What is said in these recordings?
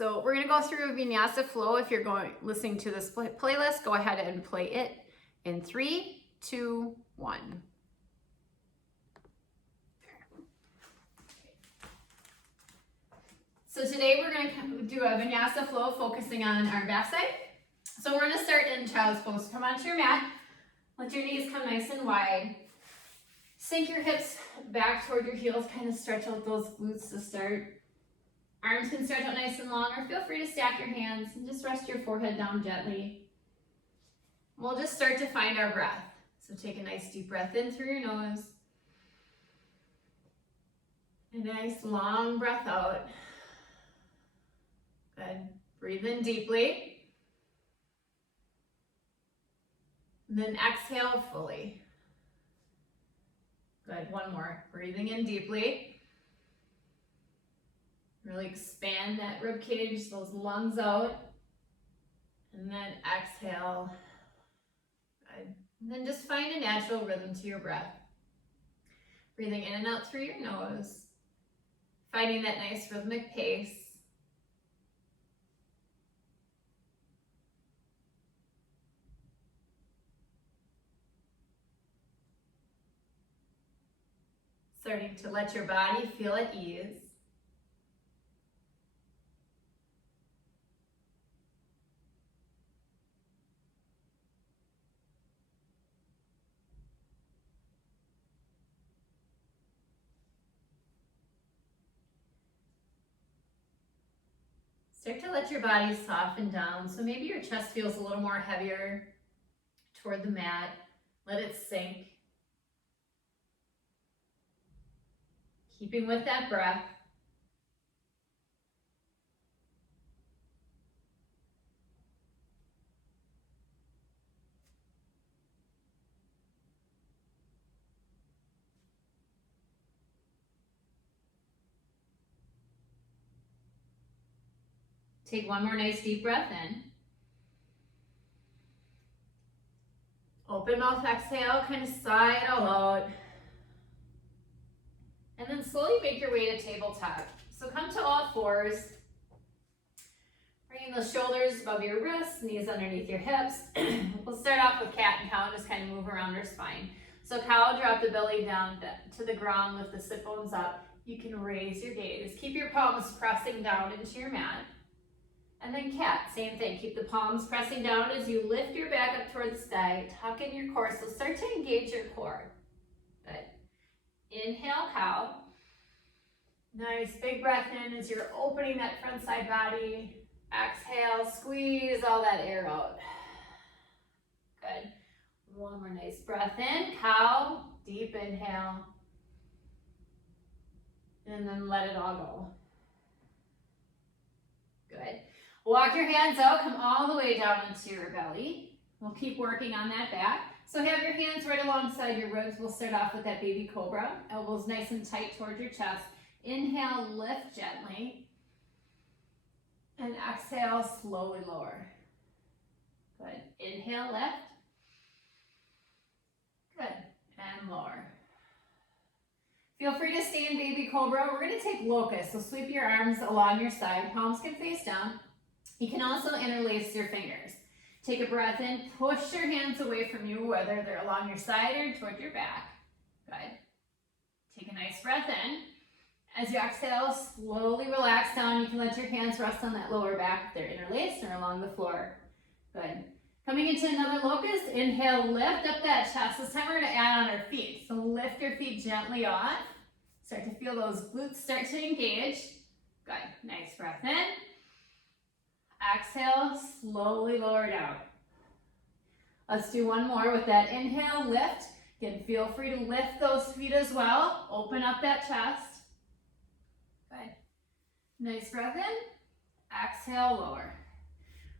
So we're gonna go through a Vinyasa flow. If you're listening to this playlist, go ahead and play it in 3, 2, 1. So today we're gonna do a Vinyasa flow focusing on our backside. So we're gonna start in child's pose. Come onto your mat, let your knees come nice and wide. Sink your hips back toward your heels, kind of stretch out those glutes to start. Arms can stretch out nice and long, or feel free to stack your hands and just rest your forehead down gently. We'll just start to find our breath. So take a nice deep breath in through your nose. A nice long breath out. Good. Breathe in deeply. And then exhale fully. Good. One more. Breathing in deeply. Really expand that rib cage, those lungs out. And then exhale. Good. And then just find a natural rhythm to your breath. Breathing in and out through your nose. Finding that nice rhythmic pace. Starting to let your body feel at ease. Start to let your body soften down. So maybe your chest feels a little more heavier toward the mat. Let it sink. Keeping with that breath. Take one more nice deep breath in. Open mouth exhale, kind of sigh it all out. And then slowly make your way to tabletop. So come to all fours. Bringing those shoulders above your wrists, knees underneath your hips. We'll start off with cat and cow and just kind of move around our spine. So cow, drop the belly down to the ground, lift the sit bones up. You can raise your gaze. Keep your palms pressing down into your mat. And then cat, same thing. Keep the palms pressing down as you lift your back up toward the sky. Tuck in your core. So start to engage your core. Good. Inhale, cow. Nice big breath in as you're opening that front side body. Exhale, squeeze all that air out. Good. One more nice breath in. Cow, deep inhale. And then let it all go. Good. Walk your hands out, come all the way down into your belly. We'll keep working on that back. So have your hands right alongside your ribs. We'll start off with that baby cobra. Elbows nice and tight towards your chest. Inhale, lift gently. And exhale, slowly lower. Good. Inhale, lift. Good. And lower. Feel free to stay in baby cobra. We're going to take locust. So sweep your arms along your side. Palms can face down. You can also interlace your fingers. Take a breath in. Push your hands away from you, whether they're along your side or toward your back. Good. Take a nice breath in. As you exhale, slowly relax down. You can let your hands rest on that lower back if they're interlaced or along the floor. Good. Coming into another locust, inhale, lift up that chest. This time we're going to add on our feet. So lift your feet gently off. Start to feel those glutes start to engage. Good. Nice breath in. Exhale, slowly lower down. Let's do one more with that inhale, lift. Again, feel free to lift those feet as well. Open up that chest. Good. Nice breath in. Exhale, lower.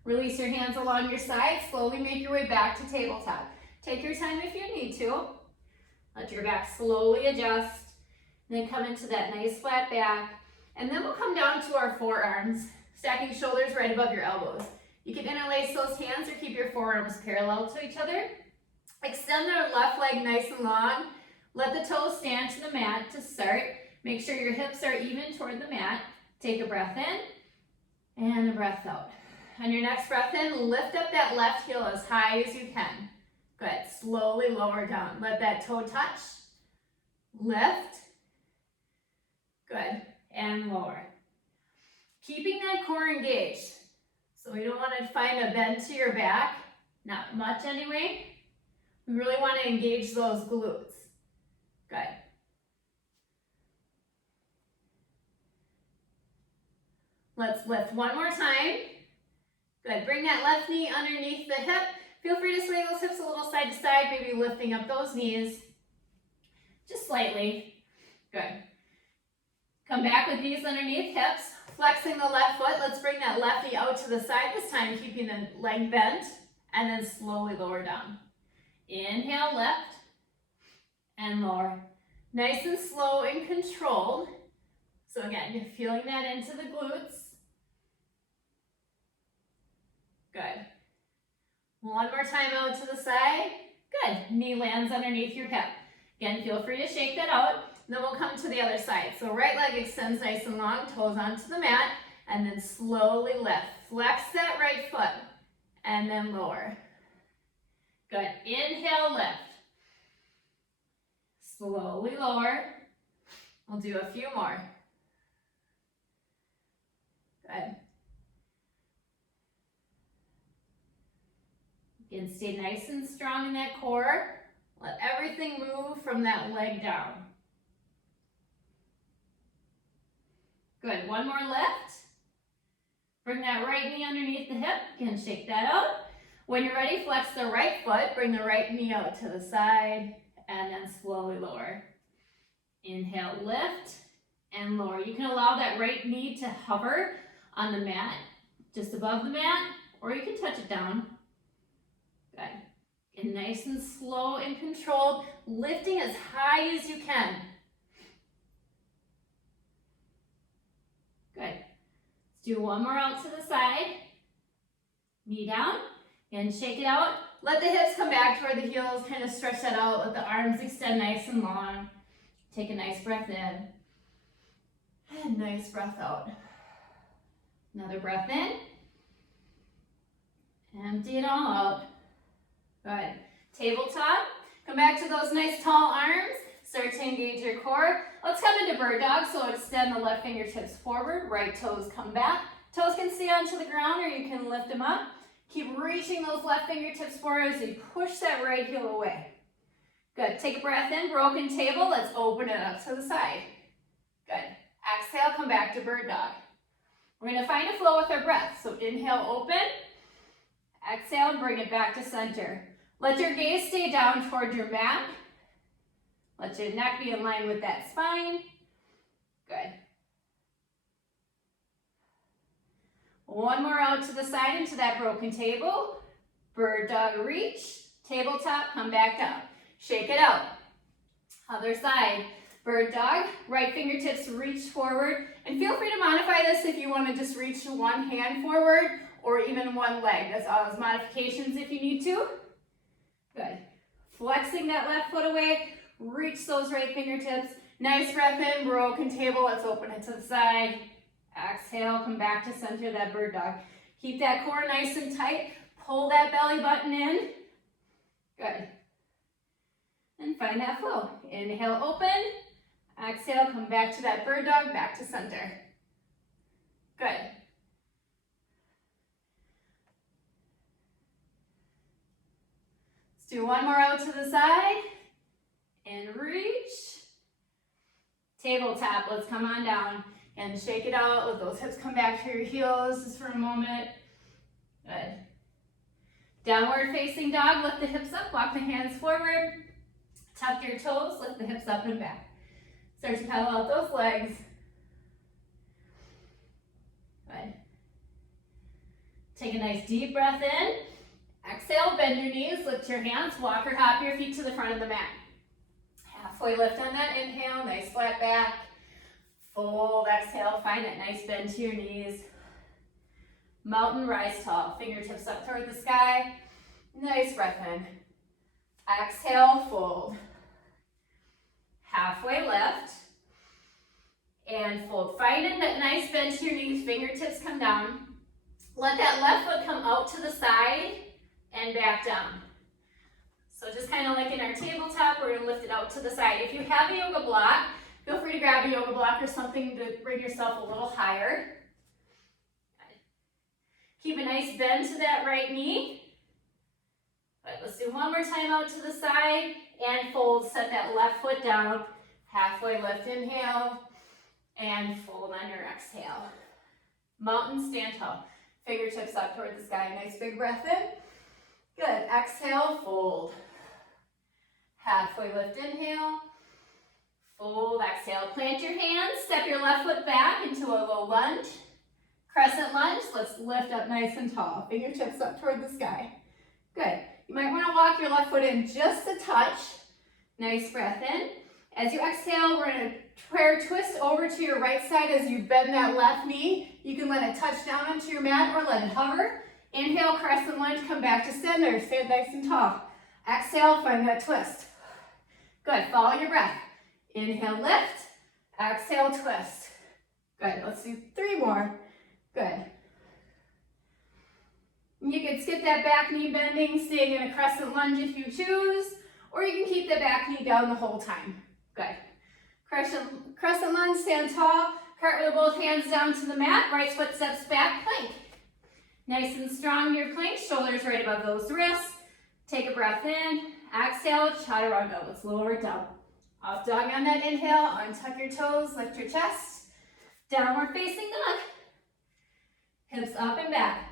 Release your hands along your side. Slowly make your way back to tabletop. Take your time if you need to. Let your back slowly adjust. And then come into that nice flat back. And then we'll come down to our forearms, stacking shoulders right above your elbows. You can interlace those hands or keep your forearms parallel to each other. Extend the left leg nice and long. Let the toes stand to the mat to start. Make sure your hips are even toward the mat. Take a breath in. And a breath out. On your next breath in, lift up that left heel as high as you can. Good. Slowly lower down. Let that toe touch. Lift. Good. And lower. Keeping that core engaged. So we don't want to find a bend to your back. Not much anyway. We really want to engage those glutes. Good. Let's lift one more time. Good. Bring that left knee underneath the hip. Feel free to sway those hips a little side to side, maybe lifting up those knees just slightly. Good. Come back with knees underneath hips, flexing the left foot. Let's bring that left knee out to the side this time, keeping the leg bent, and then slowly lower down. Inhale, lift, and lower. Nice and slow and controlled. So again, you're feeling that into the glutes. Good. One more time out to the side. Good. Knee lands underneath your hip. Again, feel free to shake that out. Then we'll come to the other side. So right leg extends nice and long, toes onto the mat, and then slowly lift. Flex that right foot, and then lower. Good. Inhale, lift. Slowly lower. We'll do a few more. Good. Again, stay nice and strong in that core. Let everything move from that leg down. Good. One more lift. Bring that right knee underneath the hip. Again, shake that out. When you're ready, flex the right foot. Bring the right knee out to the side and then slowly lower. Inhale, lift and lower. You can allow that right knee to hover on the mat, just above the mat, or you can touch it down. Good. And nice and slow and controlled, lifting as high as you can. Good. Let's do one more out to the side. Knee down and shake it out. Let the hips come back toward the heels, kind of stretch that out. Let the arms extend nice and long. Take a nice breath in. And nice breath out. Another breath in. Empty it all out. Good. Tabletop. Come back to those nice tall arms. Start to engage your core. Let's come into bird dog. So extend the left fingertips forward. Right toes come back. Toes can stay onto the ground or you can lift them up. Keep reaching those left fingertips forward as you push that right heel away. Good. Take a breath in. Broken table. Let's open it up to the side. Good. Exhale. Come back to bird dog. We're going to find a flow with our breath. So inhale, open. Exhale, bring it back to center. Let your gaze stay down toward your mat. Let your neck be in line with that spine. Good. One more out to the side into that broken table. Bird dog reach. Tabletop, come back up. Shake it out. Other side. Bird dog, right fingertips reach forward. And feel free to modify this if you want to just reach one hand forward or even one leg. That's all those modifications if you need to. Good. Flexing that left foot away. Reach those right fingertips. Nice breath in, broken table. Let's open it to the side. Exhale, come back to center, that bird dog. Keep that core nice and tight. Pull that belly button in. Good. And find that flow. Inhale, open. Exhale, come back to that bird dog, back to center. Good. Let's do one more out to the side. And reach. Tabletop, let's come on down. And shake it out. Let those hips come back to your heels just for a moment. Good. Downward facing dog, lift the hips up, walk the hands forward. Tuck your toes, lift the hips up and back. Start to pedal out those legs. Good. Take a nice deep breath in. Exhale, bend your knees, lift your hands, walk or hop your feet to the front of the mat. Halfway lift on that inhale, nice flat back. Fold, exhale, find that nice bend to your knees. Mountain rise tall, fingertips up toward the sky. Nice breath in. Exhale, fold. Halfway lift. and fold. Find a nice bend to your knees, fingertips come down. Let that left foot come out to the side and back down. So just kind of like in our tabletop, we're gonna lift it out to the side. If you have a yoga block, feel free to grab a yoga block or something to bring yourself a little higher. Keep a nice bend to that right knee. All right, let's do one more time out to the side and fold. Set that left foot down. Halfway lift, inhale, and fold on your exhale. Mountain stand tall. Fingertips up toward the sky. Nice big breath in. Good. Exhale, fold. Halfway lift, inhale. Fold, exhale. Plant your hands. Step your left foot back into a low lunge. Crescent lunge. Let's lift up nice and tall. Fingertips up toward the sky. Good. You might want to walk your left foot in just a touch. Nice breath in. As you exhale, we're going to prayer twist over to your right side as you bend that left knee. You can let it touch down onto your mat or let it hover. Inhale, crescent lunge, come back to center. Stand nice and tall. Exhale, find that twist. Good. Follow your breath. Inhale, lift. Exhale, twist. Good. Let's do 3 more. Good. You can skip that back knee bending, staying in a crescent lunge if you choose, or you can keep the back knee down the whole time. Good. Crescent lunge, stand tall. Cartwheel both hands down to the mat. Right foot steps back, plank. Nice and strong in your plank. Shoulders right above those wrists. Take a breath in. Exhale, chaturanga. Let's lower it down. Up dog on that inhale. Untuck your toes. Lift your chest. Downward facing dog. Hips up and back.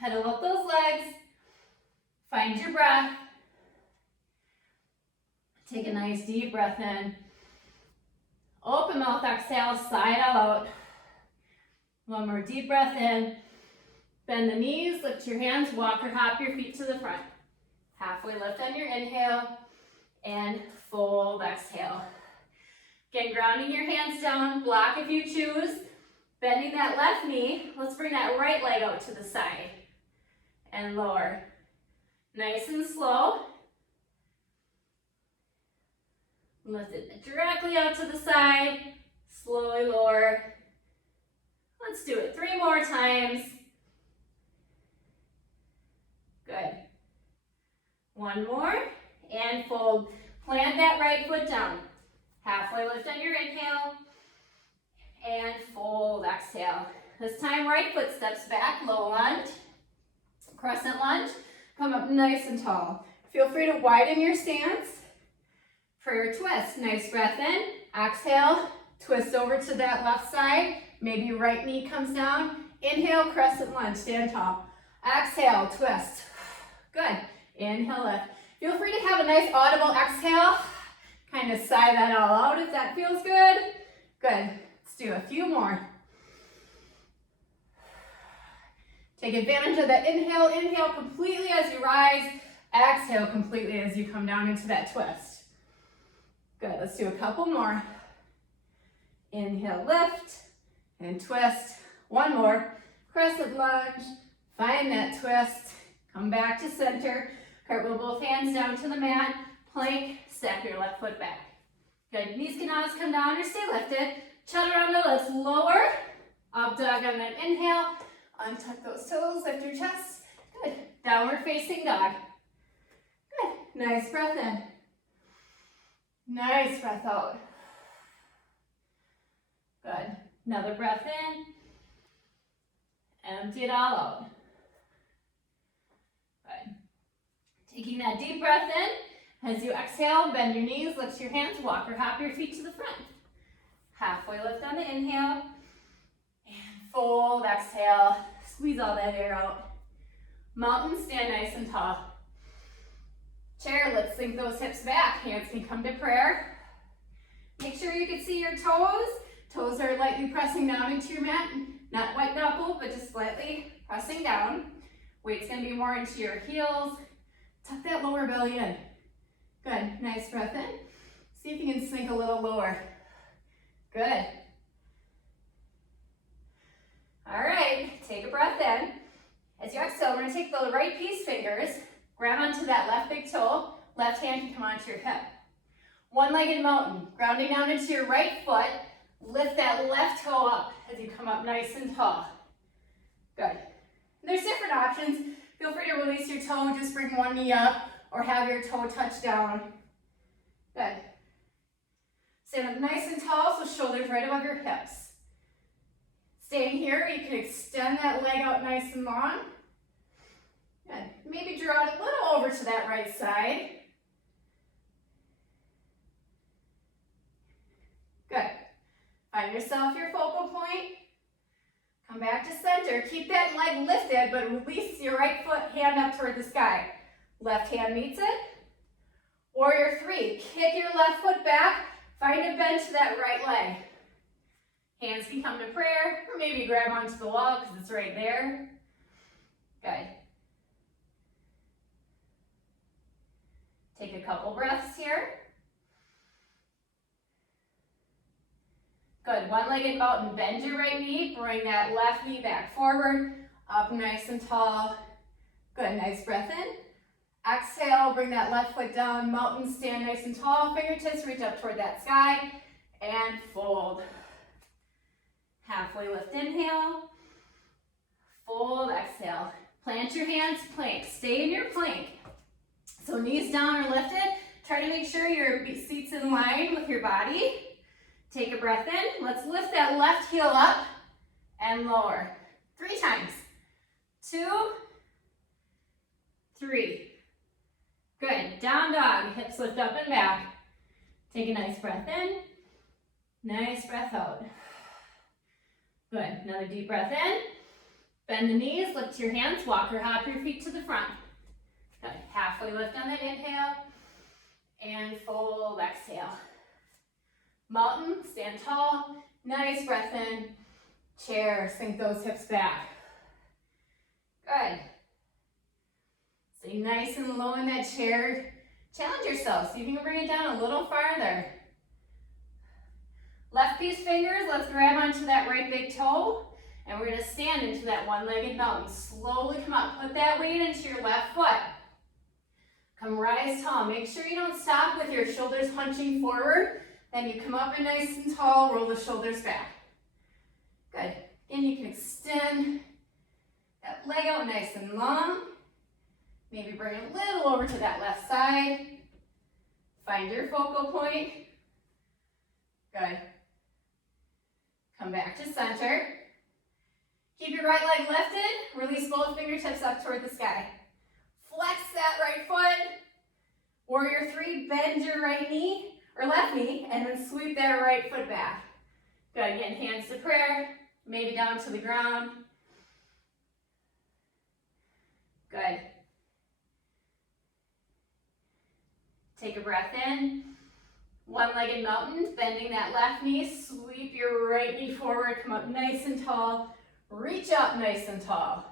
Pedal up those legs. Find your breath. Take a nice deep breath in. Open mouth, exhale, side out. One more deep breath in. Bend the knees, lift your hands, walk or hop your feet to the front. Halfway lift on your inhale, and fold, exhale. Again, grounding your hands down, block if you choose. Bending that left knee, let's bring that right leg out to the side. And lower. Nice and slow. Lift it directly out to the side, slowly lower. Let's do it 3 more times. Good. 1 more, and fold. Plant that right foot down. Halfway lift on your inhale, and fold, exhale. This time, right foot steps back, low lunge, crescent lunge. Come up nice and tall. Feel free to widen your stance. Prayer twist. Nice breath in. Exhale. Twist over to that left side. Maybe right knee comes down. Inhale, crescent lunge. Stand tall. Exhale, twist. Good. Inhale, lift. Feel free to have a nice audible exhale. Kind of sigh that all out if that feels good. Good. Let's do a few more. Take advantage of that inhale. Inhale completely as you rise. Exhale completely as you come down into that twist. Good, let's do a couple more. Inhale, lift, and twist. 1 more. Crescent lunge, find that twist. Come back to center. Cartwheel both hands down to the mat. Plank, step your left foot back. Good, knees can always come down or stay lifted. Chaturanga, let's lower. Up dog on that inhale. Untuck those toes, lift your chest. Good, downward facing dog. Good, nice breath in. Nice breath out. Good. Another breath in. Empty it all out. Good. Taking that deep breath in. As you exhale, bend your knees, lift your hands, walk or hop your feet to the front. Halfway lift on the inhale. And fold, exhale. Squeeze all that air out. Mountain, stand nice and tall. Chair, let's sink those hips back. Hands can come to prayer. Make sure you can see your toes. Toes are lightly pressing down into your mat. Not white knuckle, but just slightly pressing down. Weight's gonna be more into your heels. Tuck that lower belly in. Good, nice breath in. See if you can sink a little lower. Good. All right, take a breath in. As you exhale, we're gonna take the right peace fingers, grab onto that left big toe, left hand can come onto your hip. One-legged mountain, grounding down into your right foot, Lift that left toe up as you come up nice and tall. Good. There's different options. Feel free to release your toe, just bring one knee up, or have your toe touch down. Good. Stand up nice and tall, so shoulders right above your hips. Staying here, you can extend that leg out nice and long. Good. Maybe draw it a little over to that right side. Good. Find yourself your focal point. Come back to center. Keep that leg lifted, but release your right foot, hand up toward the sky. Left hand meets it. Warrior three. Kick your left foot back. Find a bend to that right leg. Hands can come to prayer, or maybe grab onto the wall because it's right there. Good. Take a couple breaths here. Good, one-legged mountain. Bend your right knee, bring that left knee back forward, up nice and tall. Good, nice breath in. Exhale, bring that left foot down, mountain, stand nice and tall. Fingertips reach up toward that sky, and fold. Halfway lift, inhale. Fold, exhale. Plant your hands, plank. Stay in your plank. So knees down or lifted. Try to make sure your seat's in line with your body. Take a breath in. Let's lift that left heel up and lower. 3 times. 2, 3. Good. Down dog. Hips lift up and back. Take a nice breath in. Nice breath out. Good. Another deep breath in. Bend the knees. Lift your hands. Walk or hop your feet to the front. Good. Halfway lift on that inhale. And fold. Exhale. Mountain, stand tall, nice breath in, chair, sink those hips back. Good. Stay nice and low in that chair. Challenge yourself, see if you can bring it down a little farther. Left piece fingers, let's grab onto that right big toe, and we're gonna stand into that one-legged mountain. Slowly come up, put that weight into your left foot. Come rise tall, make sure you don't stop with your shoulders hunching forward. Then you come up and nice and tall, roll the shoulders back. Good. Again, you can extend that leg out nice and long. Maybe bring it a little over to that left side. Find your focal point. Good. Come back to center. Keep your right leg lifted. Release both fingertips up toward the sky. Flex that right foot. Warrior three, bend your right knee. Or left knee, and then sweep that right foot back. Good, again, hands to prayer, maybe down to the ground. Good. Take a breath in. One-legged mountain, bending that left knee, sweep your right knee forward, come up nice and tall, reach up nice and tall.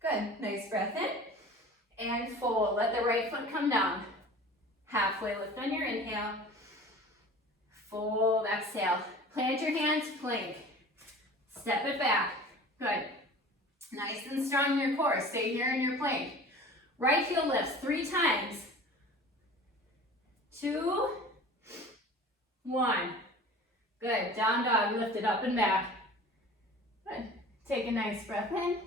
Good, nice breath in, and fold. Let the right foot come down. Halfway lift on your inhale. Fold, exhale. Plant your hands, plank. Step it back. Good. Nice and strong in your core. Stay here in your plank. Right heel lifts 3 times. 2, 1. Good. Down dog, lift it up and back. Good. Take a nice breath in.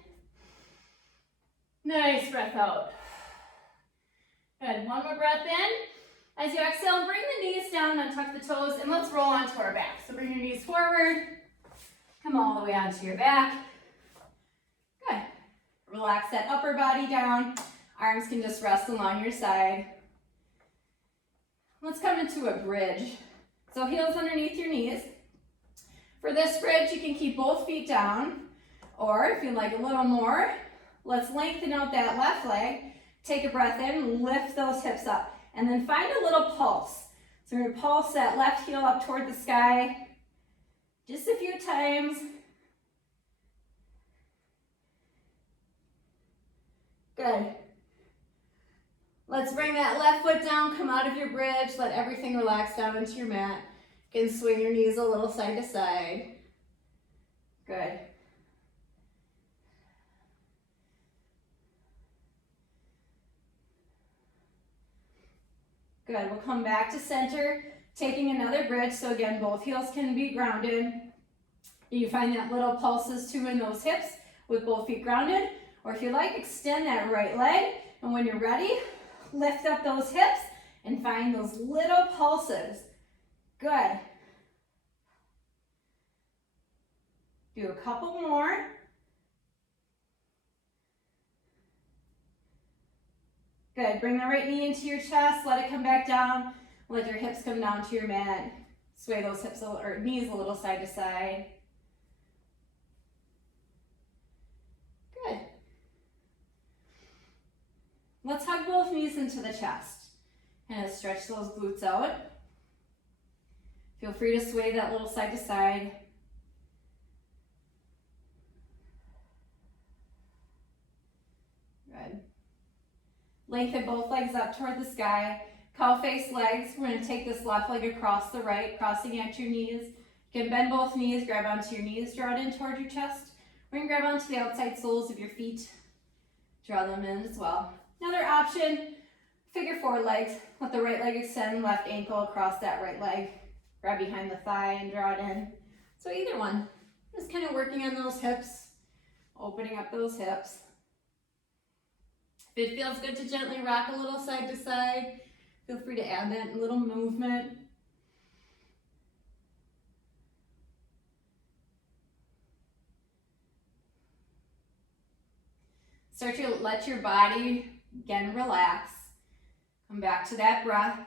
Nice breath out. Good. One more breath in. As you exhale, bring the knees down, untuck the toes, and let's roll onto our back. So bring your knees forward. Come all the way onto your back. Good. Relax that upper body down. Arms can just rest along your side. Let's come into a bridge. So heels underneath your knees. For this bridge, you can keep both feet down. Or if you'd like a little more, let's lengthen out that left leg. Take a breath in, lift those hips up, and then find a little pulse. So we're going to pulse that left heel up toward the sky just a few times. Good. Let's bring that left foot down, come out of your bridge, let everything relax down into your mat. You can swing your knees a little side to side. Good. Good, we'll come back to center. Taking another bridge, so again, both heels can be grounded. You find that little pulses too in those hips with both feet grounded, or if you like, extend that right leg, and when you're ready, lift up those hips and find those little pulses. Good. Do a couple more. Good, bring the right knee into your chest, let it come back down, let your hips come down to your mat. Sway those hips or knees a little side to side. Good. Let's hug both knees into the chest. And stretch those glutes out. Feel free to sway that little side to side. Good. Lengthen both legs up toward the sky. Cow face legs. We're going to take this left leg across the right, crossing at your knees. You can bend both knees, grab onto your knees, draw it in toward your chest. We're going to grab onto the outside soles of your feet. Draw them in as well. Another option, figure four legs. Let the right leg extend, left ankle across that right leg. Grab behind the thigh and draw it in. So either one. Just kind of working on those hips, opening up those hips. If it feels good to gently rock a little side to side, feel free to add that little movement. Start to let your body, again, relax. Come back to that breath.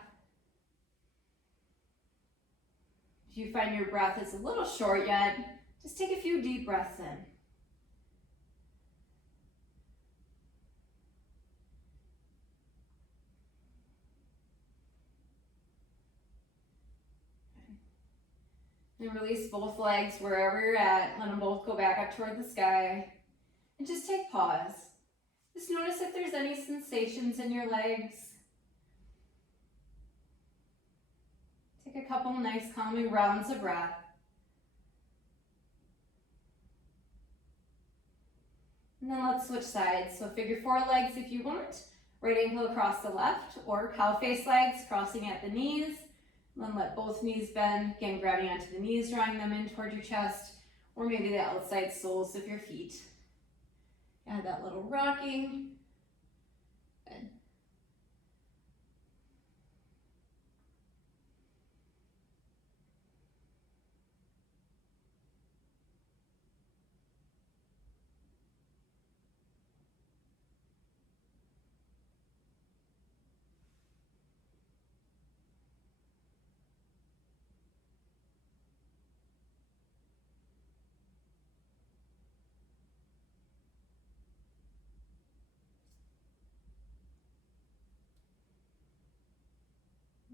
If you find your breath is a little short yet, just take a few deep breaths in. And release both legs wherever you're at. Let them both go back up toward the sky. And just take pause. Just notice if there's any sensations in your legs. Take a couple nice calming rounds of breath. And then let's switch sides. So figure four legs if you want. Right ankle across the left, or cow face legs crossing at the knees. Then let both knees bend, again grabbing onto the knees, drawing them in toward your chest, or maybe the outside soles of your feet. Add that little rocking. Good.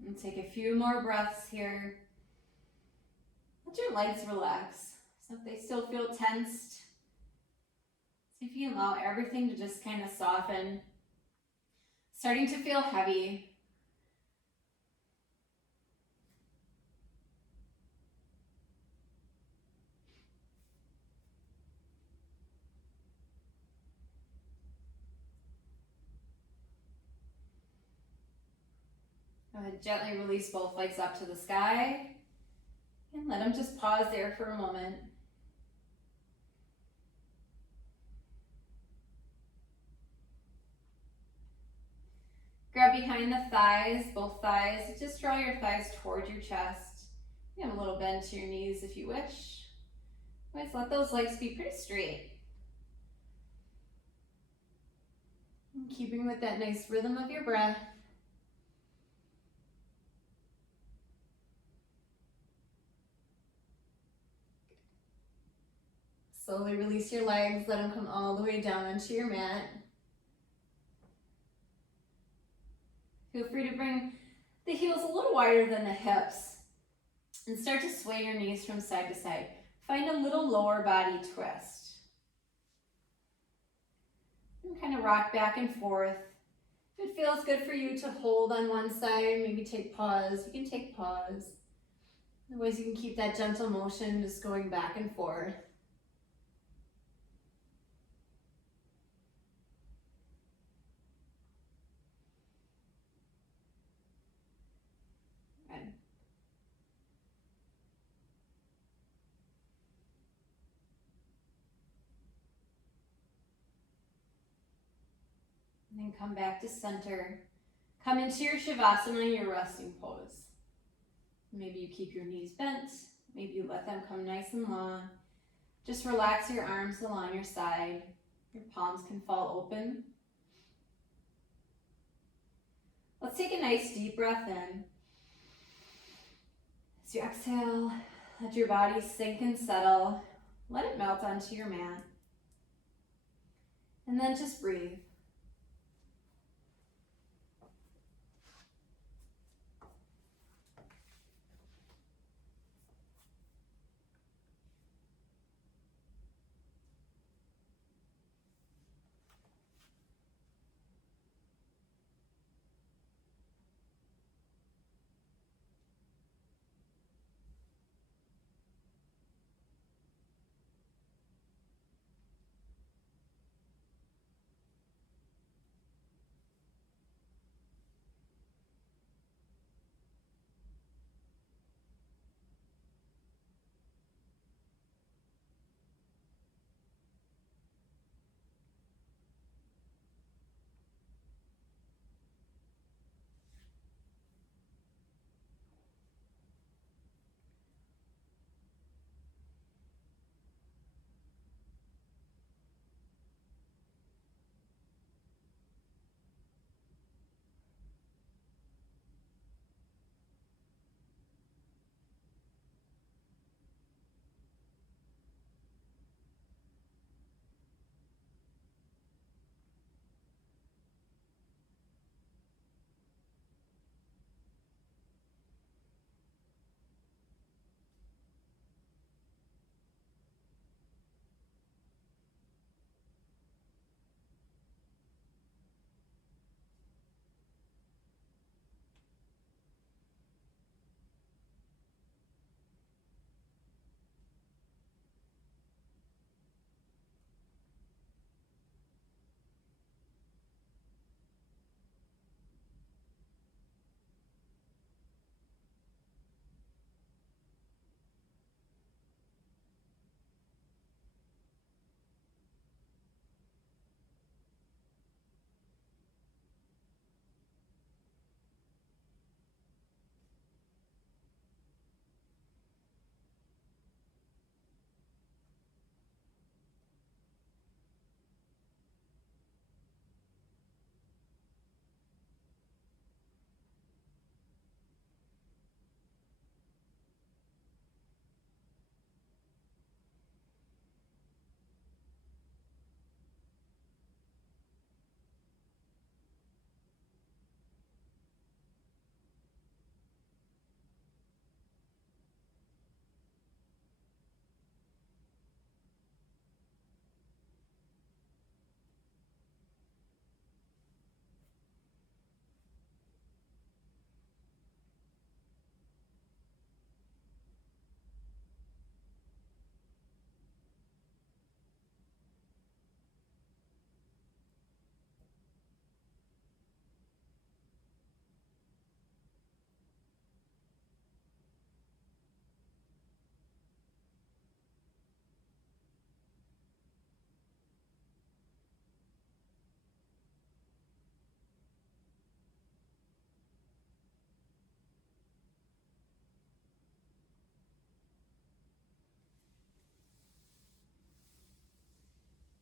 And take a few more breaths here. Let your legs relax. So if they still feel tensed, see if you can allow everything to just kind of soften. Starting to feel heavy. Go ahead, gently release both legs up to the sky. And let them just pause there for a moment. Grab behind the thighs, both thighs. Just draw your thighs toward your chest. You have a little bend to your knees if you wish. Otherwise, let those legs be pretty straight. And keeping with that nice rhythm of your breath. Slowly release your legs, let them come all the way down into your mat. Feel free to bring the heels a little wider than the hips and start to sway your knees from side to side. Find a little lower body twist. And kind of rock back and forth. If it feels good for you to hold on one side, maybe take pause. You can take pause. Otherwise, you can keep that gentle motion just going back and forth. And come back to center. Come into your Shavasana, your resting pose. Maybe you keep your knees bent. Maybe you let them come nice and long. Just relax your arms along your side. Your palms can fall open. Let's take a nice deep breath in. As you exhale, let your body sink and settle. Let it melt onto your mat. And then just breathe.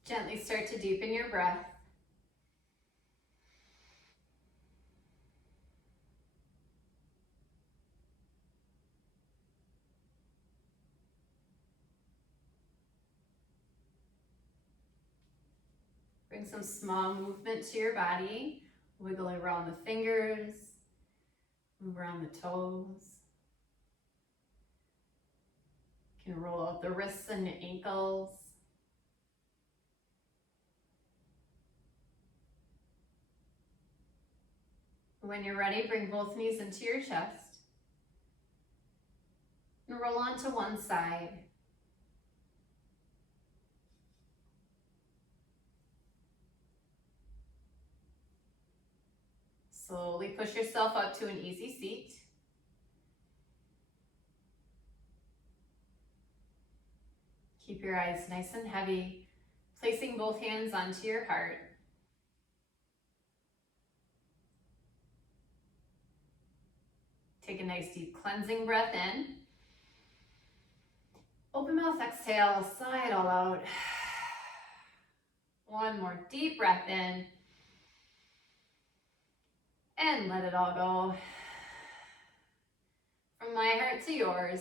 Gently start to deepen your breath. Bring some small movement to your body. Wiggle around the fingers, move around the toes. You can roll out the wrists and the ankles. When you're ready, bring both knees into your chest and roll onto one side. Slowly push yourself up to an easy seat. Keep your eyes nice and heavy, placing both hands onto your heart. Take a nice deep cleansing breath in. Open mouth exhale, sigh it all out. One more deep breath in. And let it all go. From my heart to yours.